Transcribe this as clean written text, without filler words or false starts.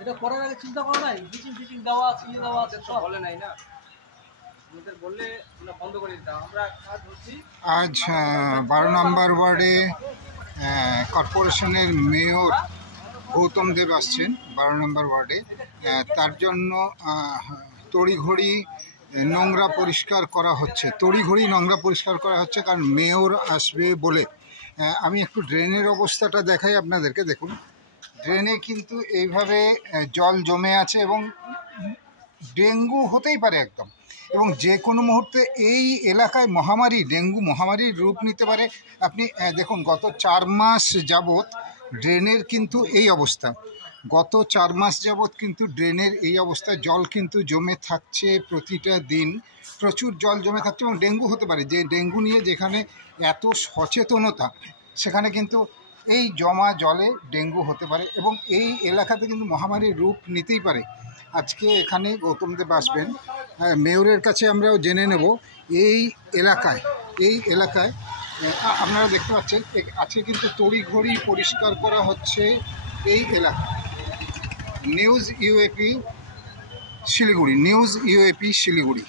এটা করার আগে চিন্তা করা নাই? ব্লিচিং ফিচিং দেওয়া আছে, ইয়ে দেওয়া আছে, সব বলে নাই না। আমাদের বললে বন্ধ করে দিতাম। আমরা কাজ হচ্ছি। আজ 12 নম্বর ওয়ার্ডে কর্পোরেশনের মেয়র গৌতম দেব আসছেন 12 নম্বর ওয়ার্ডে। তার জন্য তড়িঘড়ি নোংরা পরিষ্কার করা হচ্ছে, নোংরা পরিষ্কার করা হচ্ছে, কারণ মেয়র আসবে বলে। আমি একটু ড্রেনের অবস্থাটা দেখাই আপনাদেরকে। দেখুন, ড্রেনে কিন্তু এইভাবে জল জমে আছে এবং ডেঙ্গু হতেই পারে একদম, এবং যে কোনো মুহূর্তে এই এলাকায় ডেঙ্গু মহামারীর রূপ নিতে পারে। আপনি দেখুন, গত 4 মাস যাবৎ ড্রেনের কিন্তু এই অবস্থা। গত 4 মাস যাবৎ কিন্তু ড্রেনের এই অবস্থা। জল কিন্তু জমে থাকছে প্রতিটা দিন, প্রচুর জল জমে থাকছে এবং ডেঙ্গু হতে পারে। যে ডেঙ্গু নিয়ে যেখানে এত সচেতনতা, সেখানে কিন্তু এই জমা জলে ডেঙ্গু হতে পারে এবং এই এলাকাতে কিন্তু মহামারীর রূপ নিতেই পারে। আজকে এখানে গৌতম দেব আসবেন। মেয়রের কাছে আমরাও জেনে নেব এই এলাকায় আপনারা দেখতে পাচ্ছেন আজকে কিন্তু তড়িঘড়ি পরিষ্কার করা হচ্ছে এই এলাকা। News UAP Siliguri.